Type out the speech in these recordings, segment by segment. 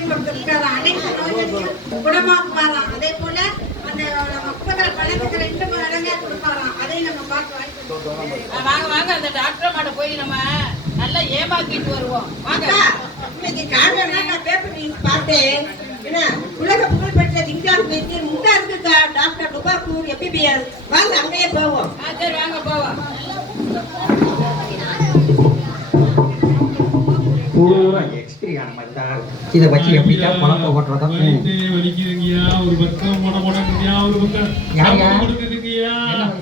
கொடுத்திருக்காரு அனைத்து நோய்களையும் குணமாக்குவாராம் அதே போல அந்த நம்ம குப்பைகளை பழத்துக்கு ரெண்டு மடங்கா கொடுப்பாராம் அதையும் நம்ம பார்த்து ஆ, வாங்க வாங்க. அந்த டாக்டர் மாட்ட போய் நம்ம நல்லா ஏமாத்திட்டு வருவோம். வாங்க. இன்னைக்கு காலையில நான் பேப்பர் நியூஸ் பார்த்தேன். என்ன உலக புகழ்பெற்ற விஞ்ஞான வைத்தியர் முந்தாருக்கு டாக்டர் டுபாக்கூர் எம்பிபிஎஸ் வாங்க அங்கேயே போவோம். சரி வாங்க போவோம். பூரா மாதிரி தான் இதை வச்சு எப்படி தான் குழப்ப ஓட்டுறதும் ஒரு பக்கம் முட முடங்குங்கய்யா ஒரு பக்கம்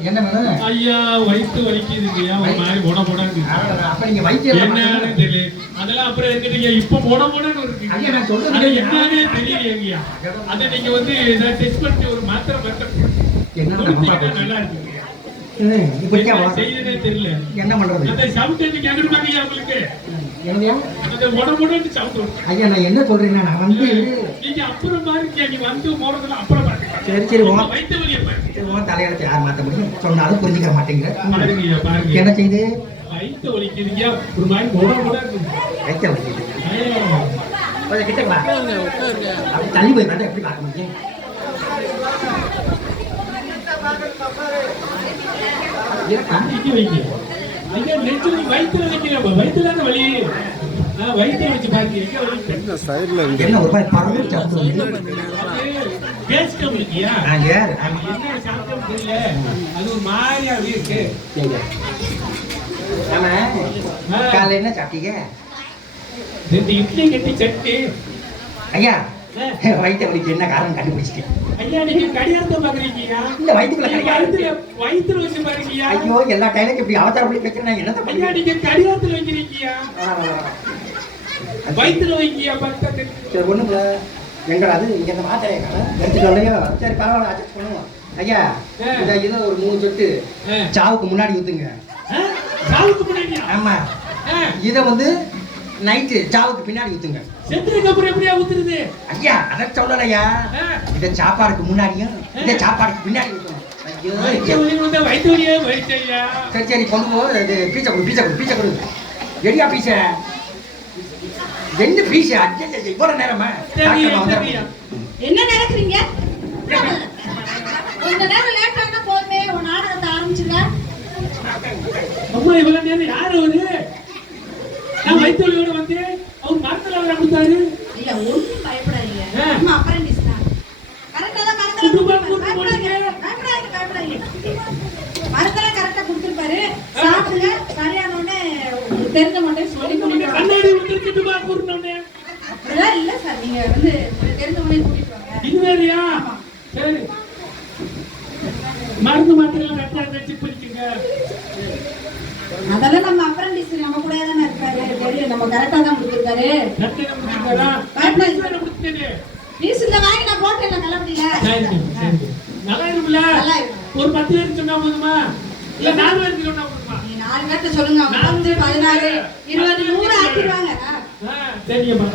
என்ன ஐயா வயித்து வலிக்குதுங்கய்யா ஒரு மாதிரி முட முடங்கு அப்ப நீங்க வைத்தியம் என்னன்னு தெரியல. அதெல்லாம் அப்புறம் இருக்குதுங்க இப்ப முட முடன்னு இருக்கு? ஐயா, நான் சொல்றது? அது இல்லையா? என்னன்னே தெரியலையா அதை நீங்க வந்து டெஸ்ட் பண்ணி ஒரு மாத்திரை மாத்திரை என்ன நல்லா தெரியல. என்ன பண்றது? ஐயா நான் என்ன சொல்றேன்னா நான் வந்து நீங்க அப்புறம் பாருங்க நீ வந்து போறதுல அப்புறம் பாருங்க. சரி சரி உன் தலையெழுத்து யார் மாத்த முடியும்? சொன்னாலும் புரிஞ்சுக்க பாருங்க என்ன செய்யுது வயித்து வலிக்குதுங்க ஒரு மாதிரி வலிக்குது. கொஞ்சம் தள்ளி போய் பார்த்தா எப்படி பார்க்க முடியும்? இங்க வைங்க. ஐயா, நெஞ்சுல தானே வலி. வச்சு பாருங்க, எங்க வலி? என்ன ஒரு மாதிரி பறந்து பேசிட்டோம் அது என்ன சாப்பிட்டோம் தெரியல. அது ஒரு மாதிரியாவே இருக்கு. ஆமா காலைல என்ன சாப்பிட்டீங்க ரெண்டு இட்லி கட்டி சட்னி. ஐயா வயிற்று வலிக்கு என்ன காரணம் கண்டுபிடிச்சிட்டேன் ஐயா, நீங்க கடிகாரத்தை பாக்குறீங்கய்யா? இந்த வயிற்றுக்குள்ள வச்சு. ஐயோ எல்லா டைலுக்கும் இப்படி அவதாரம் பண்ணி வைக்கிறேன் என்னத்த ஐயா, பண்ணி நீங்க கடிகாரத்துல வைக்கிறீங்கய்யா. வயித்துல வைங்கய்யா, பார்த்தா. சரி இல்ல எங்கடா அது இங்க இந்த. எடுத்துட்டு வரலையோ சரி பரவாயில்ல அட்ஜஸ்ட் பண்ணுவோம் ஐயா. இந்த இதை ஒரு மூணு சொட்டு. சாவுக்கு முன்னாடி ஊத்துங்க சாவுக்கு முன்னாடியா? ஆமா இதை வந்து நைட்டு சாவுக்கு பின்னாடி ஊத்துங்க. செத்துறதுக்கு அப்புறம் எப்படியா ஊத்துறது? ஐயா அதை சொல்லலையா? இதை சாப்பாடுக்கு முன்னாடியும் இதை சாப்பாடுக்கு பின்னாடி ஊத்தணும். சரி சரி கொண்டு போ. இது பீச்சை கொடு பீச்சை கொடு பீச்சை கொடு. எடியா பீச்சை என்ன பீஸ் அட்ஜஸ்ட் இவ்வளவு நேரமா. என்ன நடக்குறீங்க கொஞ்ச நேரம் லேட் ஆனா போதுமே உன் நாடகத்தை ஆரம்பிச்சுங்க அம்மா இவ்வளவு நேரம் யாரு அவரு? வலியோட வந்தேன் அவர் மரத்துல அவர் அப்படித்தாரு இல்ல ஒண்ணும் பயப்படாதீங்க. நம்ம அப்ரண்டிஸ் தான். கரெக்டா தான் மரத்துல பயப்படாதீங்க. பயப்படாதீங்க பயப்படாதீங்க. மரத்துல கரெக்டா கொடுத்திருப்பாரு. சாப்பிடுங்க. சரியான உடனே உங்களுக்கு தெரிஞ்ச மட்டும் சொல்லி கூட்டிட்டு வாங்க கண்ணாடி வந்துருச்சுட்டு பா கூறினோடனே அப்படிலாம் இல்ல சார். நீங்க வந்து தெரிஞ்ச உடனே கூட்டிட்டு வாங்க. இது வேறையா? சரி. மருந்து மாத்திரை கரெக்டா வச்சு பிடிக்குங்க அதெல்லாம் நம்ம அப்ரண்டிஸ் நம்ம கூட தானே இருக்காரு? தெரியும் நம்ம கரெக்டா தான் கொடுத்திருக்காரு? பீஸ் இந்த வாங்கி நான் போட்டேன் சரி நல்லா இருக்குல்ல நல்லா இருக்கும். ஒரு பத்து பேருக்கு சொன்னா போதுமா? இல்ல நாலு பேருக்கு சொன்னா போதுமா? நீ நாலு பேர்த்த சொல்லுங்க பதினாறு இருபது நூறு ஆக்கிடுவாங்க. ஆ, சரிங்கம்மா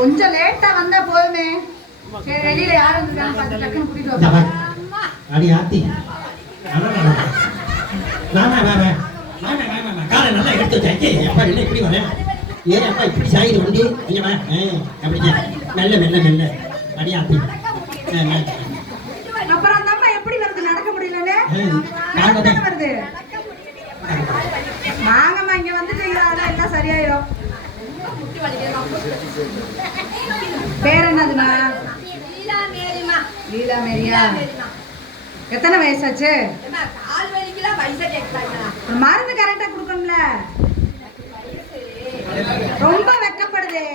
கொஞ்சம் லேட்டா வந்தா போதுமே. சரி வெளியில பார்த்து டக்குன்னு கூட்டிட்டு வா. அடி ஆத்தி. காலை நல்லா எடுத்து அப்பா என்ன இப்படி வரேன் ஏன் அப்பா இப்படி சாயுது வண்டி? இங்க வா. மெல்ல மெல்ல மெல்ல. அடி ஆத்தி. அப்புறம் அந்த அம்மா எப்படி வருது? நடக்க முடியலன்னு? ம், காலை நடந்தானே தான். வருது வாங்கம்மா இங்க வந்துட்டீங்களா? எல்லாம் சரியாயிரும். பேர் என்னதுண்ணா லீலா மேரியா? எத்தனை வயசாச்சு? மருந்து கரெக்டா கொடுக்கணும்ல. ரொம்ப வெக்கப்படுதே.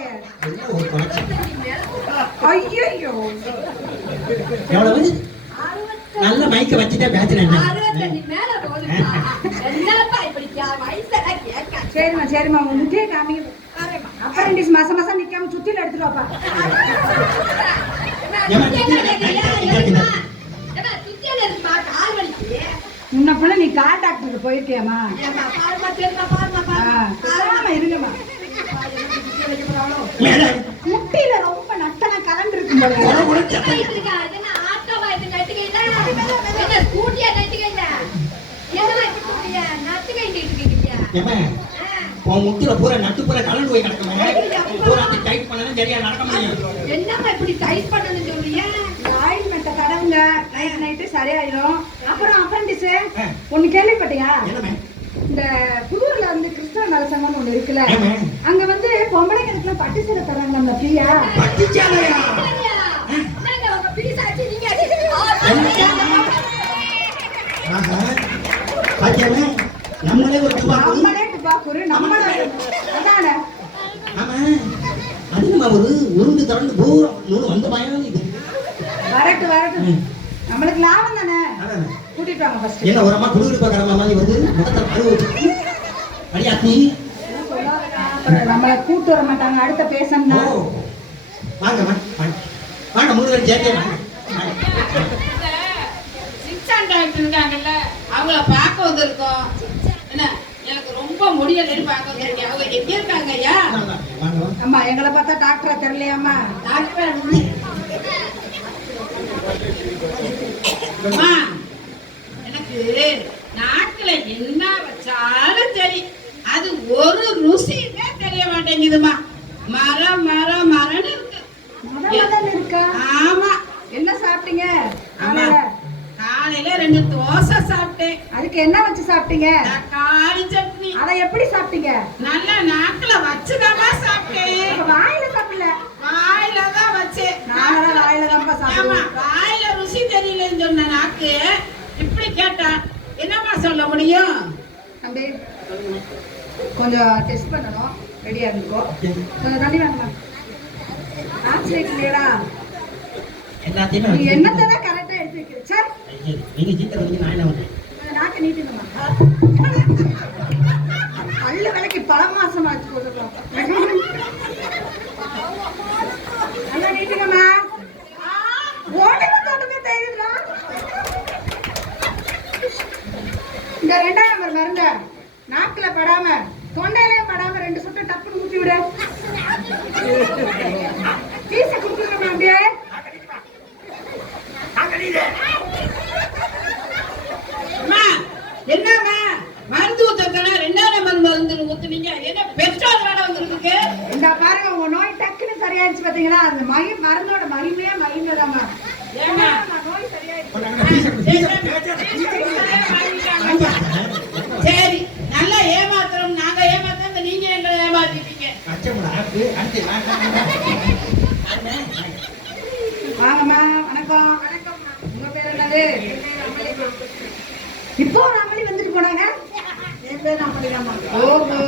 ஐயோ நல்ல மைக்க வச்சுட்டே பேசுறேன் சரிம்மா சரிம்மா உங்க முட்டையை காமிங்க அப்ரண்டிஸ் மாசம் மாசம் நிக்காம சுத்தில எடுத்துட்டு வாப்பா. முன்ன பிள்ளை நீ கால் டாக்டருக்கு போயிருக்கியாமா ஆமா, இருங்கம்மா. முட்டியில ரொம்ப நட்டனம் கலண்டு இருக்கும் போல உன முட்டில பூரா நட்டு பூரா கலந்து போய் கிடக்குமே. பூரா டைட் பண்ணாலும் சரியா நடக்க முடியும். என்னம்மா இப்படி டைட் பண்ணணும்னு சொல்றீங்க ஆயில்மெண்ட்டை தடவுங்க. நைட் நைட்டு சரியாயிடும் அப்புறம் அப்பண்டிஸ் ஆ. ஒண்ணு கேள்விப்பட்டியா? இந்த புதூர்ல வந்து கிறிஸ்தவ நலசங்கம்னு ஒண்ணு இருக்குல்ல. அங்க வந்து பொம்பளைங்களுக்குலாம் பட்டு சேலை தராங்க நம்ம ஃப்ரீயா? ஆஹா. பாத்தியாமே நம்மளே ஒரு நம்மளே துபாக்கூரு நம்மளே அதானே? ஆமா. அதிகமா ஒரு உருண்டு திறந்து பூரம் நூறு வந்த பயம் இது. வரட்டு வரட்டு. நம்மளுக்கு லாபம் தானே? அதானே. கூட்டிட்டு வாங்க ஃபர்ஸ்ட் என்ன உரமா குடுகுடு பார்க்கற மாதிரி வந்து முகத்தை நம்மளை கூட்டு வர மாட்டாங்க. அடுத்த ஓ. பேசணும்னா வாங்க வாங்க. வாங்க மூணு பேரும் சேர்த்தே வாங்க. அவங்கள பார்க்க வந்திருக்கோம். என்ன எனக்கு ரொம்ப முடியலன்னு வந்திருக்கேன் அவங்க எங்க இருக்காங்க ஐயா? அம்மா எங்களை பார்த்தா டாக்டரா தெரியலையாம்மா? டாக்டர் அம்மா எனக்கு நாக்குல என்ன வச்சாலும் சரி அது ஒரு ருசியுமே தெரிய மாட்டேங்குதுமா மரம் மரம் மரம்னு இருக்கு முதல்ல இருக்கா ஆமா என்ன சாப்பிட்டீங்க ஆமா காலையில? காலையில ரெண்டு தோசை சாப்பிட்டேன் அதுக்கு என்ன வச்சு சாப்பிட்டீங்க தக்காளி சட்னி அதை எப்படி சாப்பிட்டீங்க நல்லா நாக்குல வச்சுதாம்மா சாப்பிட்டேன். வாயில சாப்பிடல. வாயில தான் வச்சேன். நாங்களாம் வாயில தான்ப்பா ஆமா சாப்பிடுவோம் வாயில ருசி தெரியலன்னு சொன்ன நாக்கு இப்படி கேட்டா என்னம்மா சொல்ல முடியும்? அப்படியே கொஞ்சம் டெஸ்ட் பண்ணணும். ரெடியா இருந்துக்கோ. கொஞ்சம் தண்ணி வேணுமா? ஆக்சிடென்ட் இல்லையடா. என்னத்தை தான் கரெக்டா எடுத்து வைக்கிற? சார். நீங்க சீக்கிரம் நாக்க நீட்டுங்கம்மா பல்லு விலைக்கு பல மாசம் ஆச்சு போட்டுக்கலாம் நல்லா நீட்டுங்கம்மா ஓடுங்க தோட்டமே தெரியுதுடா இந்த ரெண்டாம் நம்பர் மருந்த. நாக்குல படாம தொண்டையிலயும் படாம ரெண்டு சுட்டு டப்புன்னு ஊத்தி விடு பீச குடுத்துருங்கம்மா அப்படியே அம்மா என்னம்மா மருந்து ஊத்தத்தனா ரெண்டாவது மருந்து மருந்து ஊத்துனீங்க என்ன பெட்ரோல் வேலை வந்துருக்கு இந்த பாருங்க உங்க நோய் டக்குன்னு சரியாயிடுச்சு பாத்தீங்களா அந்த மகி மருந்தோட மகிமையே மகிமைதாம்மா ஏம்மா? நோய் சரியாயிடுச்சு கொண்டாங்க, பீச கொடு, பீச கொடு. சரி நல்லா ஏமாத்துறோம் நாங்க ஏமாத்த நீங்க எங்களை ஏமாத்திட்டீங்க அச்சமுடா, ஆப்பு, அடுத்து, வாங்க, வாங்க, வாங்க. வாங்கம்மா வணக்கம். உங்க பேர் என்னது? இப்போ ஒரு அமளி வந்துட்டு போனாங்க? என் பேர் அமளிதாம்மா ஓஹோ.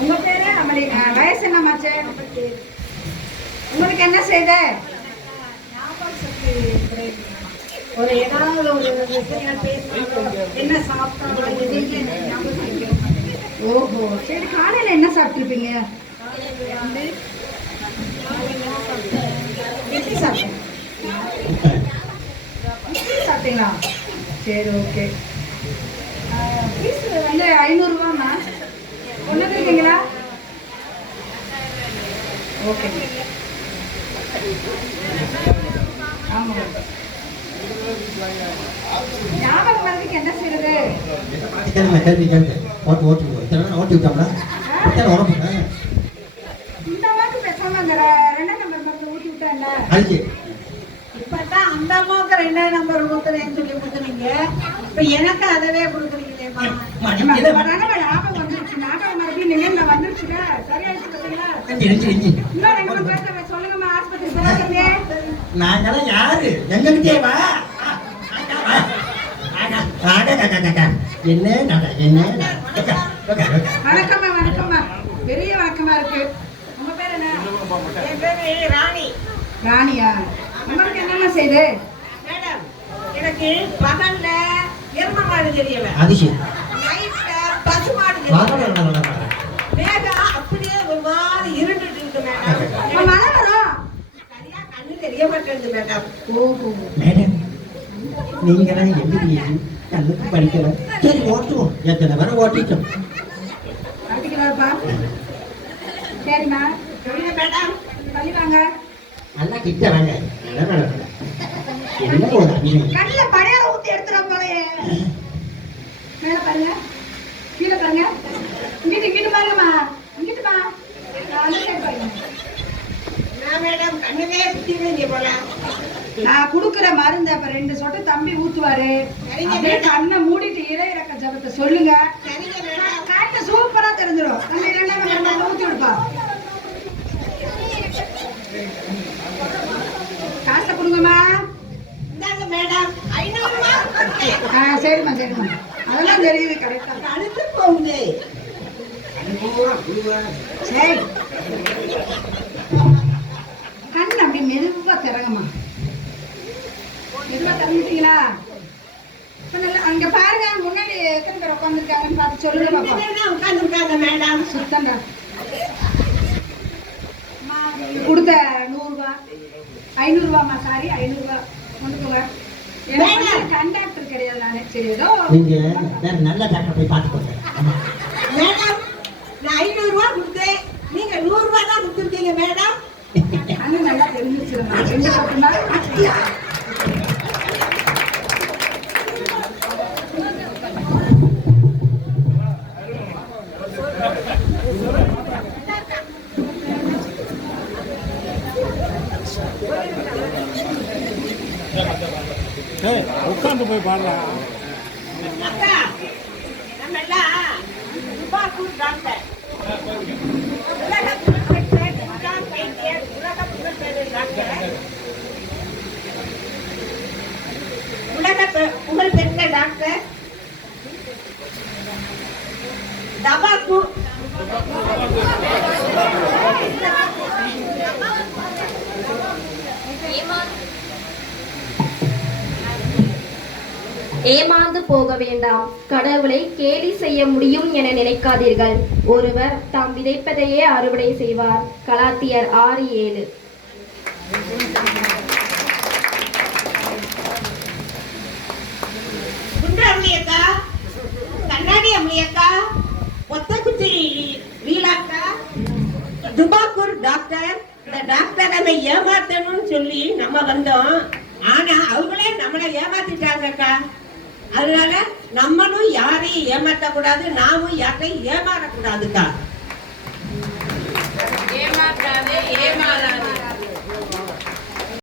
உங்க பேரு அமளி வயசு என்னமாச்சு? உங்களுக்கு என்ன செய்த? ஒரு ஏதாவது ஒரு என்ன சாப்பிட்டாலும் ஓஹோ சரி காலையில என்ன சாப்பிட்டுருப்பீங்க? இட்லி சாப்பிட்டேன். இட்லி சாப்பிட்டீங்களா? சரி ஓகே. ஃபீஸ் வந்து ஐநூறுரூவாம்மா கொண்டு வந்துருக்கீங்களா? ஓகே. ஆமாம் ஞாபகம் வரதுக்கு என்ன செய்யறது ஓட்டு, ஓட்டு, இத்தனை ஓட்டி விட்டோம்னா, இத்தனை உடம்புங்க. இந்த அளவுக்கு பேசாம அந்த ரெண்டாம் நம்பர் மருந்து ஊட்டி அதுக்கு, இப்பதான் அந்த அம்மாவுக்கு ரெண்டாயிரம் நம்பர் கொடுக்குறேன்னு சொல்லி கொடுத்துனீங்க இப்ப எனக்கு அதவே தானே ஞாபகம் வந்துருச்சு ஞாபகம் மறுபடியும் நினைவுல வந்துருச்சுல சரியாயிடுச்சு. இன்னும் ரெண்டு மூணு பேர்த்த சொல்லுங்கம்மா ஆஸ்பத்திரி போறாங்க நாங்கெல்லாம் யாரு எங்ககிட்டே வா. என்ன என்ன வணக்கம்மா வணக்கம்மா. பெரிய வணக்கமா இருக்கு. உங்க பேர் என்ன? என் பேரு ராணி. ராணியா? உங்களுக்கு என்னென்ன செய்து? மேடம் எனக்கு பகல்ல எரும மாடு தெரியல. அது சரி. நைட்ல பசு மாடு தெரியல. மேகம் அப்படியே ஒரு மாதிரி இருண்டுட்டு இருக்கு மேடம். மழை வரும் சரியா கண்ணு தெரிய மாட்டேங்குது மேடம். ஓஹோ மேடம் நீங்களாம் எம்பிபிஎஸ் கண்ணுக்கு படிக்கல சரி ஓட்டுவோம். எத்தனை பேரை ஓட்டிட்டோம்? பாத்தீங்களாப்பா சரிம்மா. சொல்லுங்க மேடம் தள்ளி வாங்க. நல்லா கிட்ட வாங்க. என்ன ஒரு. கண்ணுல பழையார ஊத்தி எடுத்துறா போலயே. மேல பாருங்க. கீழே பாருங்க. இங்கிட்டு இங்கிட்டு பாருங்கம்மா. இங்கிட்டுமா மேடம் கண்ணுவே சுத்திடுவீங்க போல. நான் குடுக்குற மருந்து அப்ப ரெண்டு சொட்டு தம்பி ஊத்துவாரு. கண்ணை மூடிட்டு இறை இறக்க ஜபத்தை சொல்லுங்க. சூப்பரா தெரிஞ்சிடும் நம்ம இரண்டாம் ரெண்டாம் ஊத்தி விடுப்பா காசை கொடுங்கம்மா. இந்தாங்க மேடம். ஐநூறு ரூபா கொடுத்தேன். ஆ சரிம்மா சரிம்மா. அதெல்லாம் தெரியுது கரெக்டா அழுத்து போகுது. சரி. கண் அப்படி மெதுவா திறங்கம்மா மெதுவா திறந்துட்டீங்களா இப்ப நல்லா- அங்க பாருங்க முன்னாடி எத்தனை பேர் உட்காந்துருக்காங்கன்னு பார்த்து சொல்லுங்க பாப்பா. உட்கார்ந்துருக்காங்க மேடம். சுத்தம்டா. கொடுத்த நூறுரூவா ஐநூறுரூவாம்மா சாரி ஐநூறுரூவா. கொண்டுக்கோங்க எனக்கு கண்டாக்டர் கிடையாது நானே. சரி ஏதோ நீங்க வேற நல்ல டாக்டர் போய் பார்த்துக்கோங்க. உட்காந்து போய் பாடுறான் உலக புகழ்பெற்ற விஞ்ஞான டாக்டர் தபாக்கு ஏமாந்து போக வேண்டாம். கடவுளை கேலி செய்ய முடியும் என நினைக்காதீர்கள். ஒருவர் தாம் விதைப்பதையே அறுவடை செய்வார். கலாத்தியர் ஆறு ஏழு. குண்டு அம்மியக்கா? கண்ணாடி அம்மியக்கா? வீலாக்கா? துபாக்கூர் டாக்டர் இந்த டாக்டர் நம்ம ஏமாத்தணும்னு சொல்லி நம்ம வந்தோம். ஆனா அவங்களே நம்மளை ஏமாத்திட்டாங்கக்கா. அதனால நம்மளும் யாரையும் ஏமாத்த கூடாது நாமும் யாரையும் ஏமாறக்கூடாதுக்கா. ஏமாற்றாதே ஏமாறாதே.